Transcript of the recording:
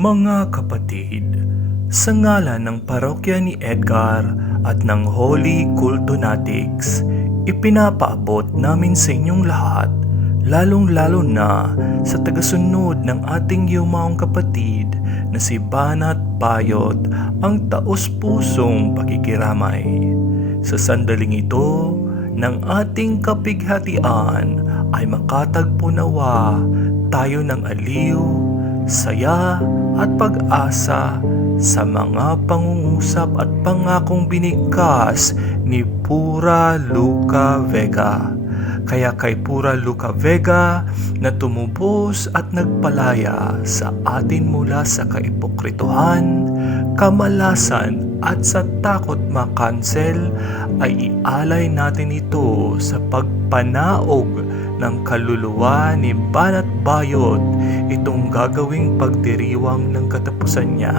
Mga kapatid, sa ngalan ng parokya ni Edgar at ng Holy Cultonatics, ipinapaabot namin sa inyong lahat, lalong-lalo na sa tagasunod ng ating yumaong kapatid na si Banat Bayot, ang taos-pusong pakikiramay. Sa sandaling ito ng ating kapighatian ay makatagpo nawa tayo ng aliw, saya at pag-asa sa mga pangungusap at pangakong binigkas ni Pura Luca Vega. Kaya kay Pura Luca Vega na tumubos at nagpalaya sa atin mula sa kaipokrituhan, kamalasan at sa takot makansel, ay ialay natin ito sa pagpanaog ng kaluluwa ni Banat Bayot, itong gagawing pagdiriwang ng katapusan niya.